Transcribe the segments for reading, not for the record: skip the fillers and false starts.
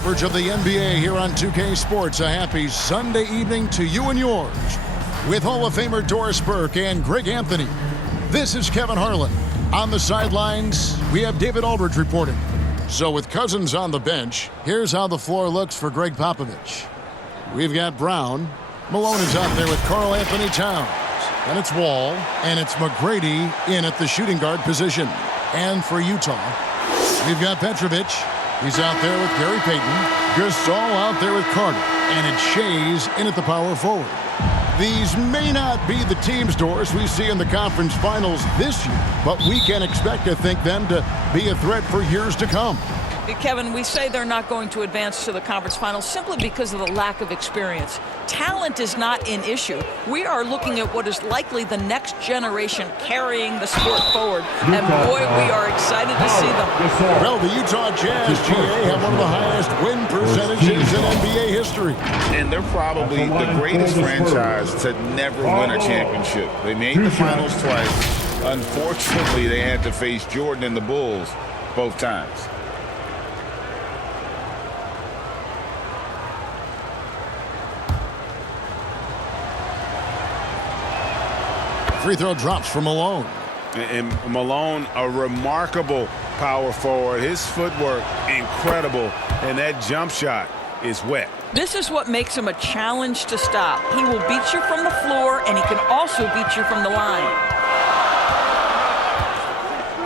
Coverage of the NBA here on 2K Sports. A happy Sunday evening to you and yours with Hall of Famer Doris Burke and Greg Anthony. This is Kevin Harlan. On the sidelines, we have David Aldridge reporting. So with Cousins on the bench, here's how the floor looks for Greg Popovich. We've got Brown. Malone is out there with Karl Anthony Towns. Then it's Wall, and it's McGrady in at the shooting guard position. And for Utah, we've got Petrovic. He's out there with Gary Payton. Gasol out there with Carter. And it's Shays in at the power forward. These may not be the teams, Doris, we see in the conference finals this year, but we can expect to think them to be a threat for years to come. Kevin, we say they're not going to advance to the conference finals simply because of the lack of experience. Talent is not an issue. We are looking at what is likely the next generation carrying the sport forward. And boy, we are excited to see them. Well, the Utah Jazz, GA, have one of the highest win percentages in NBA history. And they're probably the greatest franchise to never win a championship. They made the finals twice. Unfortunately, they had to face Jordan and the Bulls both times. Free throw drops for Malone. And Malone, a remarkable power forward. His footwork, incredible. And that jump shot is wet. This is what makes him a challenge to stop. He will beat you from the floor, and he can also beat you from the line.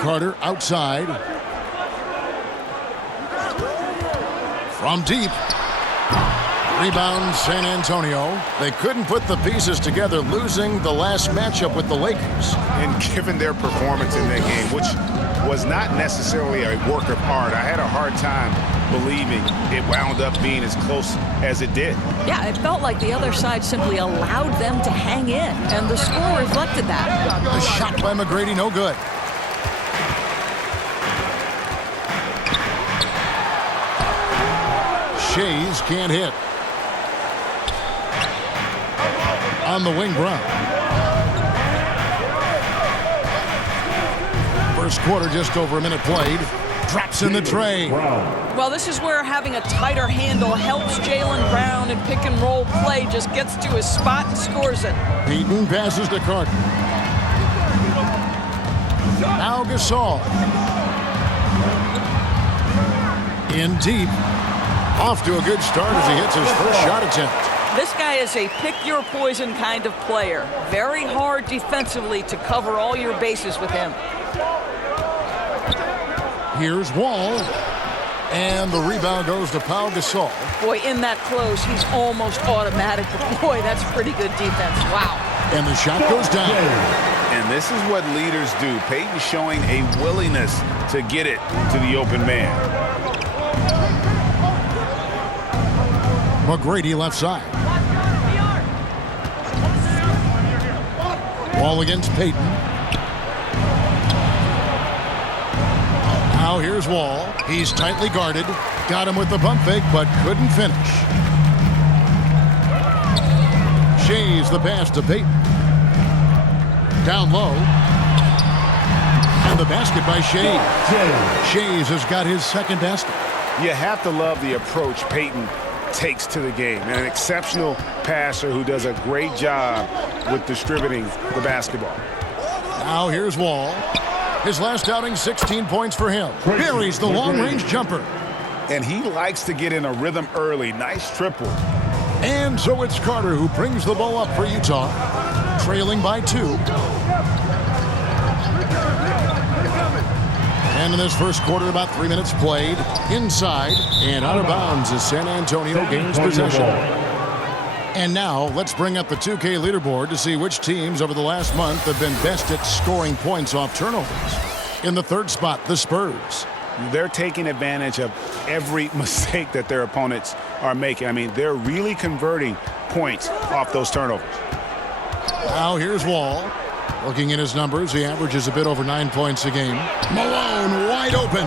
Carter outside. From deep. Rebound, San Antonio. They couldn't put the pieces together, losing the last matchup with the Lakers. And given their performance in that game, which was not necessarily a work of art, I had a hard time believing it wound up being as close as it did. Yeah, it felt like the other side simply allowed them to hang in, and the score reflected that. A shot by McGrady, no good. Shays can't hit. On the wing, Brown. First quarter, just over a minute played. Drops in the tray. Well, this is where having a tighter handle helps Jaylen Brown in pick and roll play. Just gets to his spot and scores it. Payton passes to Carter. Now Gasol. In deep. Off to a good start as he hits his first shot attempt. This guy is a pick-your-poison kind of player. Very hard defensively to cover all your bases with him. Here's Wall. And the rebound goes to Pau Gasol. Boy, in that close, he's almost automatic. But boy, that's pretty good defense. Wow. And the shot goes down. And this is what leaders do. Payton showing a willingness to get it to the open man. McGrady left side. Wall against Payton. Now here's Wall. He's tightly guarded. Got him with the pump fake, but couldn't finish. Shays the pass to Payton. Down low. And the basket by Shays. Shays has got his second basket. You have to love the approach Payton takes to the game. An exceptional passer who does a great job with distributing the basketball. Now here's Wall. His last outing, 16 points for him. Buries the long-range jumper. And he likes to get in a rhythm early. Nice triple. And so it's Carter who brings the ball up for Utah, trailing by 2. And in this first quarter, about 3 minutes played. Inside and out of bounds as San Antonio gains possession. And now let's bring up the 2K leaderboard to see which teams over the last month have been best at scoring points off turnovers. In the third spot, the Spurs. They're taking advantage of every mistake that their opponents are making. I mean, they're really converting points off those turnovers. Now here's Wall. Looking at his numbers, he averages a bit over 9 points a game. Malone wide open.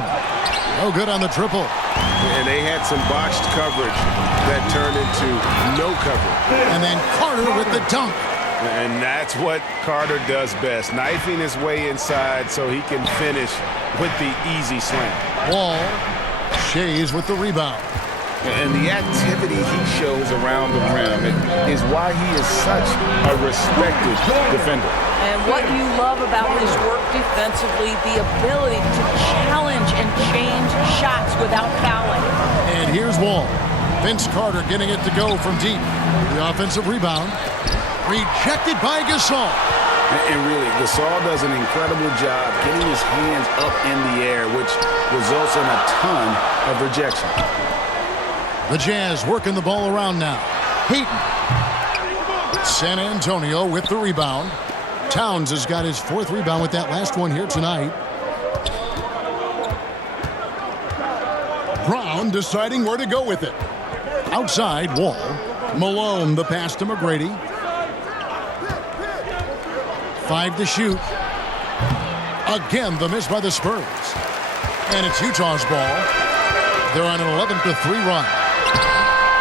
No good on the triple. And they had some botched coverage that turned into no coverage. And then Carter with the dunk. And that's what Carter does best, knifing his way inside so he can finish with the easy slam. Wall. Shays with the rebound. And the activity he shows around the rim is why he is such a respected defender. And what you love about his work defensively, the ability to challenge and change shots without fouling. And here's Wall. Vince Carter getting it to go from deep. The offensive rebound. Rejected by Gasol. And really, Gasol does an incredible job getting his hands up in the air, which results in a ton of rejection. The Jazz working the ball around now. Payton. San Antonio with the rebound. Towns has got his 4th rebound with that last one here tonight. Brown deciding where to go with it. Outside, Wall. Malone, the pass to McGrady. 5 to shoot. Again, the miss by the Spurs. And it's Utah's ball. They're on an 11-3 run.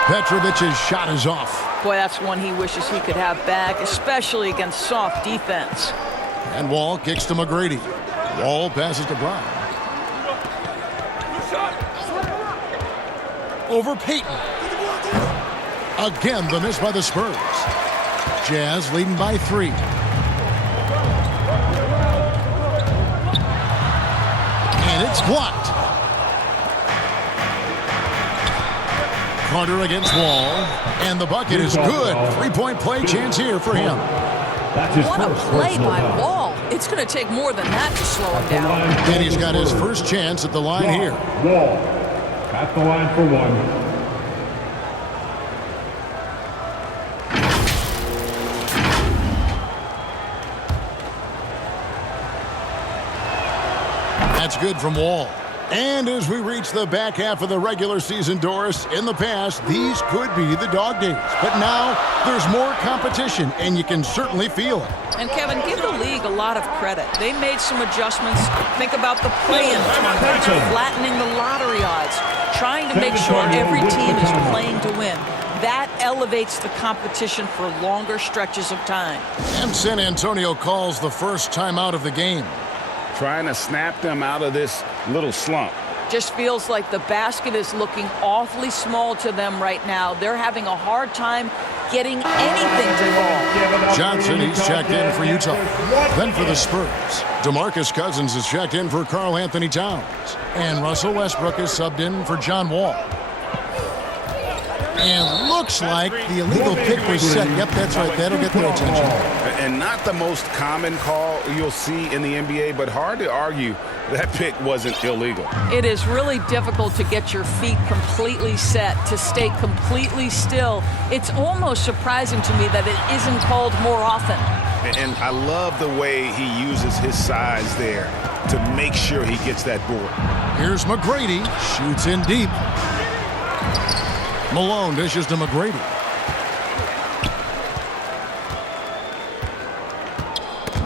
Petrovic's shot is off. Boy, that's one he wishes he could have back, especially against soft defense. And Wall kicks to McGrady. Wall passes to Brown. Over Payton. Again, the miss by the Spurs. Jazz leading by 3. And it's blocked. Carter against Wall. And the bucket is good. 3-point play chance here for him. What a play by Wall. It's going to take more than that to slow him down. And he's got his first chance at the line here. Wall at the line for 1. That's good from Wall. And as we reach the back half of the regular season, Doris, in the past, these could be the dog days. But now there's more competition, and you can certainly feel it. And, Kevin, give the league a lot of credit. They made some adjustments. Think about the play-in tournament, flattening the lottery odds, trying to make sure every team is playing to win. That elevates the competition for longer stretches of time. And San Antonio calls the first timeout of the game. Trying to snap them out of this little slump. Just feels like the basket is looking awfully small to them right now. They're having a hard time getting anything to fall. Johnson, he's checked in for Utah. Then for the Spurs, DeMarcus Cousins is checked in for Karl Anthony Towns. And Russell Westbrook is subbed in for John Wall. And looks like the illegal pick was set. Yep, that's right. That'll get their attention. And not the most common call you'll see in the NBA, but hard to argue that pick wasn't illegal. It is really difficult to get your feet completely set, to stay completely still. It's almost surprising to me that it isn't called more often. And I love the way he uses his size there to make sure he gets that board. Here's McGrady. Shoots in deep. Malone dishes to McGrady.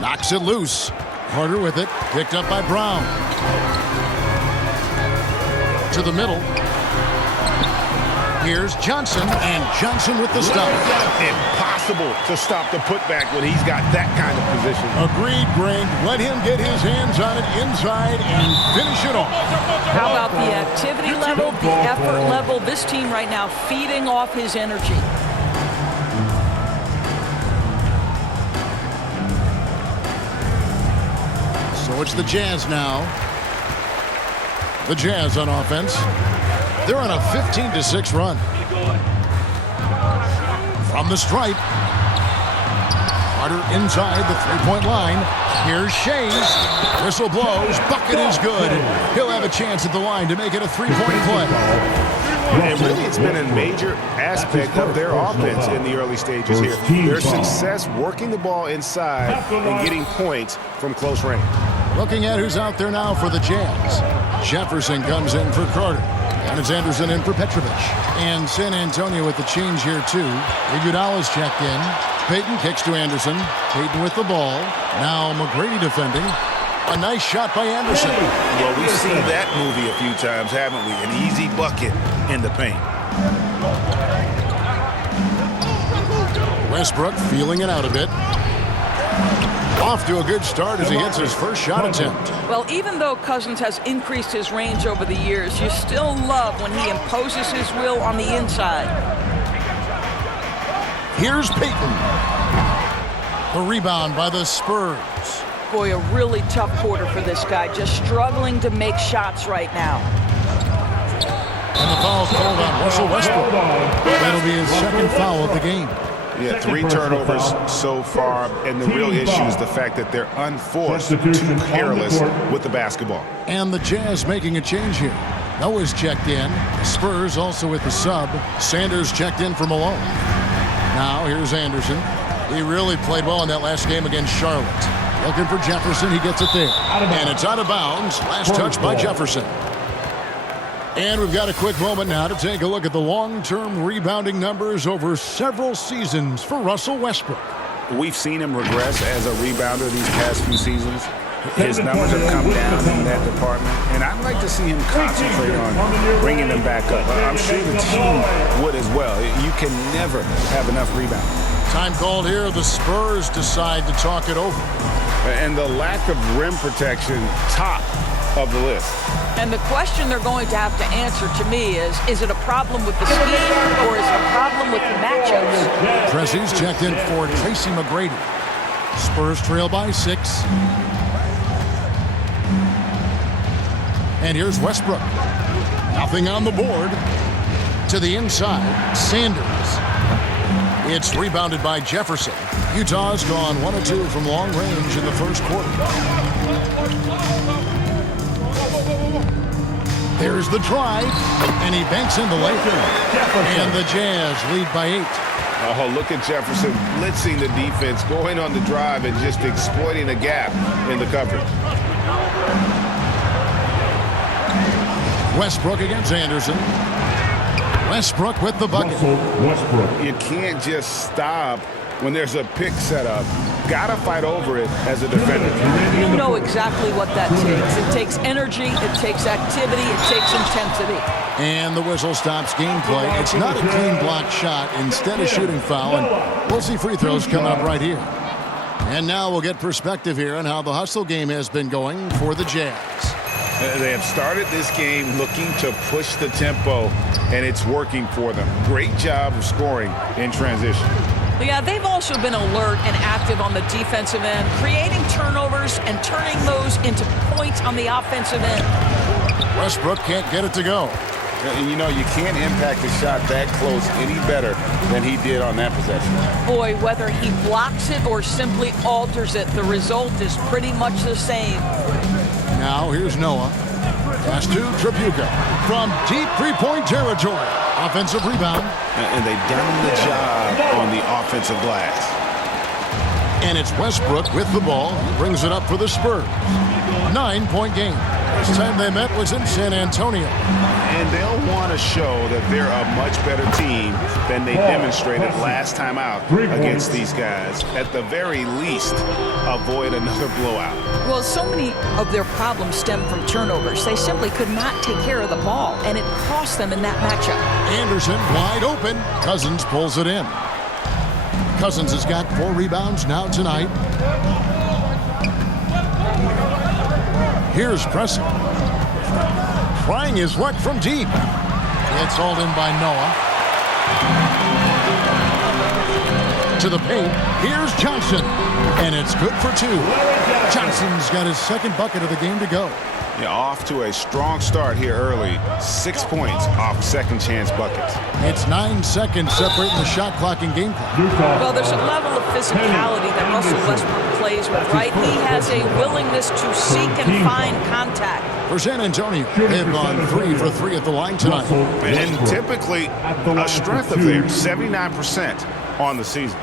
Knocks it loose. Carter with it. Picked up by Brown. To the middle. Here's Johnson. And Johnson with the stop. Impossible to stop the putback when he's got that kind of position. Agreed, Greg. Let him get his hands on it inside and finish it off. How about the activity level, the effort level? This team right now feeding off his energy. So it's the Jazz now. The Jazz on offense. They're on a 15-6 run. From the stripe. Carter inside the three-point line. Here's Shays. Whistle blows. Bucket is good. He'll have a chance at the line to make it a three-point play. And really, it's been a major aspect of their offense in the early stages here. Their success working the ball inside and getting points from close range. Looking at who's out there now for the Jazz. Jefferson comes in for Carter. And it's Anderson in for Petrovic. And San Antonio with the change here, too. Iguodala's checked in. Payton kicks to Anderson. Payton with the ball. Now McGrady defending. A nice shot by Anderson. Well, we've seen that movie a few times, haven't we? An easy bucket in the paint. Westbrook feeling it out a bit. Off to a good start as he hits his first shot attempt. Well, even though Cousins has increased his range over the years, you still love when he imposes his will on the inside. Here's Payton. The rebound by the Spurs. Boy, a really tough quarter for this guy, just struggling to make shots right now. And the foul's called on Russell Westbrook. That'll be his second foul of the game. Yeah, 3 turnovers so far, and the real issue is the fact that they're unforced, too careless with the basketball. And the Jazz making a change here. Noah's checked in. The Spurs also with the sub. Sanders checked in for Malone. Now here's Anderson. He really played well in that last game against Charlotte. Looking for Jefferson. He gets it there. And it's out of bounds. Last touch by Jefferson. And we've got a quick moment now to take a look at the long-term rebounding numbers over several seasons for Russell Westbrook. We've seen him regress as a rebounder these past few seasons. His numbers have come down in that department, and I'd like to see him concentrate on bringing them back up. I'm sure the team would as well. You can never have enough rebound. Time called here. The Spurs decide to talk it over. And the lack of rim protection, top of the list. And the question they're going to have to answer to me is it a problem with the scheme or is it a problem with the matchups? Pressey's checked in for Tracy McGrady. Spurs trail by 6. And here's Westbrook. Nothing on the board. To the inside, Sanders. It's rebounded by Jefferson. Utah's gone 1 of 2 from long range in the first quarter. There's the drive, and he banks in the layup. And the Jazz lead by 8. Oh, look at Jefferson blitzing the defense, going on the drive and just exploiting a gap in the coverage. Westbrook against Anderson. Westbrook with the bucket. Westbrook. You can't just stop when there's a pick set up. Gotta fight over it as a defender. You know exactly what that takes. It takes energy, it takes activity, it takes intensity. And the whistle stops gameplay. It's not a clean block shot. Instead of shooting foul, and we'll see free throws coming up right here. And now we'll get perspective here on how the hustle game has been going for the Jazz. They have started this game looking to push the tempo, and it's working for them. Great job of scoring in transition. Yeah, they've also been alert and active on the defensive end, creating turnovers and turning those into points on the offensive end. Westbrook can't get it to go. And you know, you can't impact a shot that close any better than he did on that possession. Boy, whether he blocks it or simply alters it, the result is pretty much the same. Now here's Noah. Pass to Tripucka from deep three-point territory. Offensive rebound. And they've done the job on the offensive glass. And it's Westbrook with the ball. He brings it up for the Spurs. 9-point game. Last time they met was in San Antonio. And they'll want to show that they're a much better team than they demonstrated last time out against these guys. At the very least, avoid another blowout. Well, so many of their problems stem from turnovers. They simply could not take care of the ball, and it cost them in that matchup. Anderson wide open. Cousins pulls it in. Cousins has got 4 rebounds now tonight. Here's Pressey. Trying his luck from deep. It's hauled in by Noah. To the paint. Here's Johnson. And it's good for 2. Johnson's got his second bucket of the game to go. Yeah, off to a strong start here early. 6 points off second chance buckets. It's 9 seconds separating the shot clock and game clock. Well, there's a level of physicality that Russell Westbrook plays with, right? He has a willingness to seek and find contact. For San Antonio, they've gone 3 for 3 at the line tonight. And typically a strength of theirs, 79% on the season.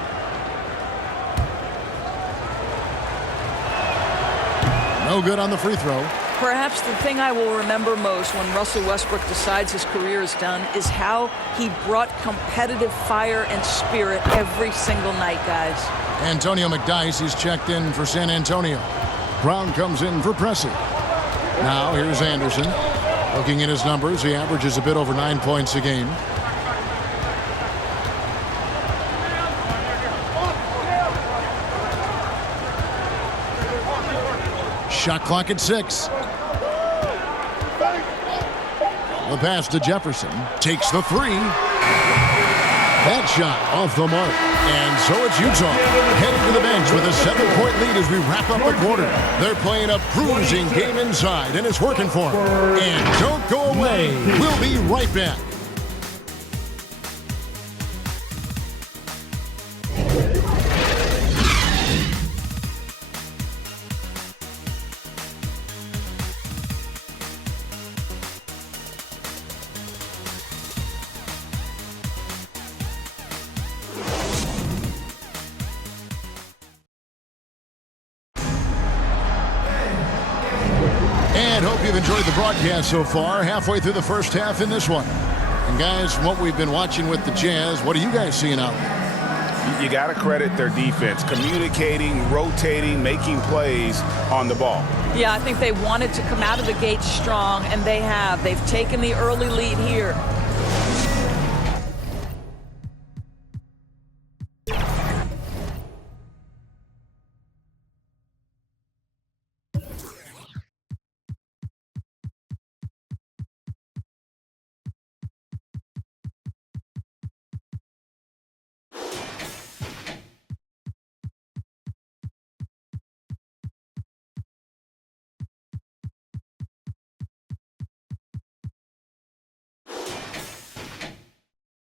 No good on the free throw. Perhaps the thing I will remember most when Russell Westbrook decides his career is done is how he brought competitive fire and spirit every single night, guys. Antonio McDyess is checked in for San Antonio. Brown comes in for Pressey. Now here's Anderson. Looking at his numbers, he averages a bit over 9 points a game. Shot clock at 6. The pass to Jefferson. Takes the 3. That shot off the mark. And so it's Utah heading to the bench with a 7-point lead as we wrap up the quarter. They're playing a bruising game inside, and it's working for them. And don't go away. We'll be right back. And hope you've enjoyed the broadcast so far. Halfway through the first half in this one. And guys, what we've been watching with the Jazz, what are you guys seeing out there? You got to credit their defense, communicating, rotating, making plays on the ball. Yeah, I think they wanted to come out of the gate strong, and they have. They've taken the early lead here.